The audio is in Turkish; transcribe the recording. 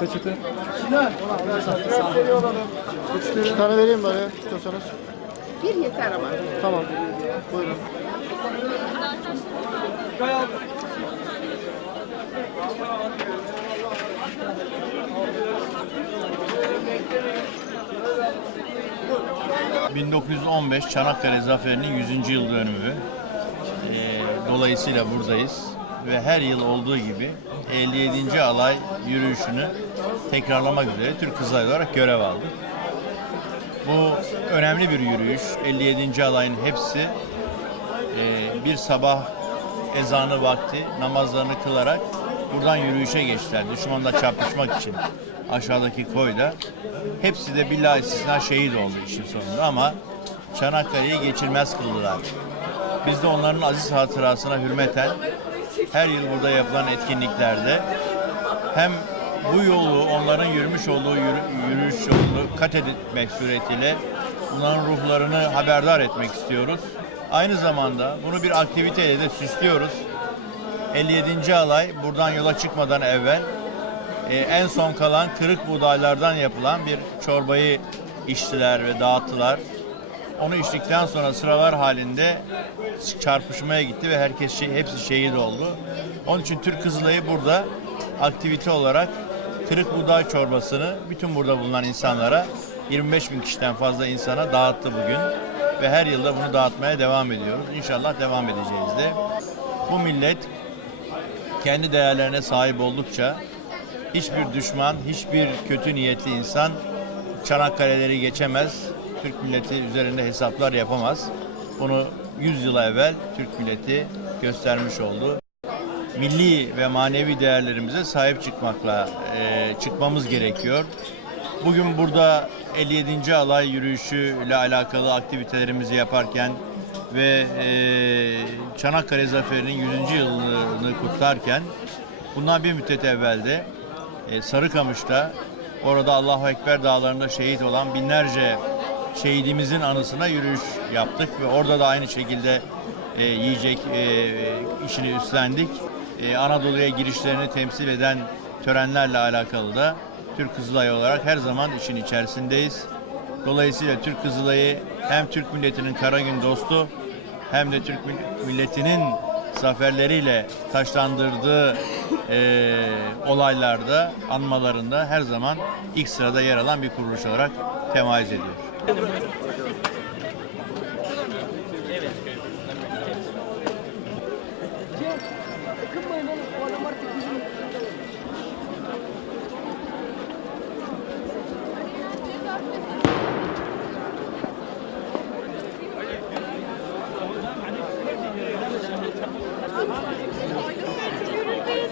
Peçete. İki tane vereyim böyle istiyorsanız. Bir yeter ama. Tamam. Buyurun. Ee, 1915 Çanakkale Zaferi'nin 100. yıl dönümü. Ee, dolayısıyla buradayız ve her yıl olduğu gibi 57. alay yürüyüşünü tekrarlamak üzere Türk Kızılay olarak görev aldık. Bu önemli bir yürüyüş. 57. alayın hepsi e, bir sabah ezanı vakti namazlarını kılarak buradan yürüyüşe geçtiler. Düşmanla çarpışmak için aşağıdaki koyda. Hepsi de billahi istisna şehit oldu işin sonunda ama Çanakkale'yi geçilmez kıldılar. Biz de onların aziz hatırasına hürmeten her yıl burada yapılan etkinliklerde hem bu yolu onların yürümüş olduğu yürü- yürüyüş yolunu kat etmek suretiyle bunların ruhlarını haberdar etmek istiyoruz. Aynı zamanda bunu bir aktiviteyle de süslüyoruz. 57. alay buradan yola çıkmadan evvel e, en son kalan kırık buğdaylardan yapılan bir çorbayı içtiler ve dağıttılar. Onu içtikten sonra sıralar halinde çarpışmaya gitti ve herkes şey, hepsi şehit oldu. Onun için Türk Kızılayı burada aktivite olarak kırık buğday çorbasını bütün burada bulunan insanlara 25 bin kişiden fazla insana dağıttı bugün ve her yılda bunu dağıtmaya devam ediyoruz. İnşallah devam edeceğiz de. Bu millet kendi değerlerine sahip oldukça hiçbir düşman, hiçbir kötü niyetli insan Çanakkale'leri geçemez. Türk milleti üzerinde hesaplar yapamaz. Bunu 100 yıl evvel Türk milleti göstermiş oldu. Milli ve manevi değerlerimize sahip çıkmakla e, çıkmamız gerekiyor. Bugün burada 57. alay yürüyüşüyle alakalı aktivitelerimizi yaparken ve e, Çanakkale Zaferi'nin 100. yılını kutlarken bundan bir müddet evvelde e, Sarıkamış'ta orada Allahu Ekber dağlarında şehit olan binlerce şehidimizin anısına yürüyüş yaptık ve orada da aynı şekilde e, yiyecek e, işini üstlendik. E, Anadolu'ya girişlerini temsil eden törenlerle alakalı da Türk Kızılayı olarak her zaman işin içerisindeyiz. Dolayısıyla Türk Kızılayı hem Türk milletinin kara gün dostu hem de Türk mil- milletinin zaferleriyle taşlandırdığı e, olaylarda, anmalarında her zaman ilk sırada yer alan bir kuruluş olarak temayüz ediyor.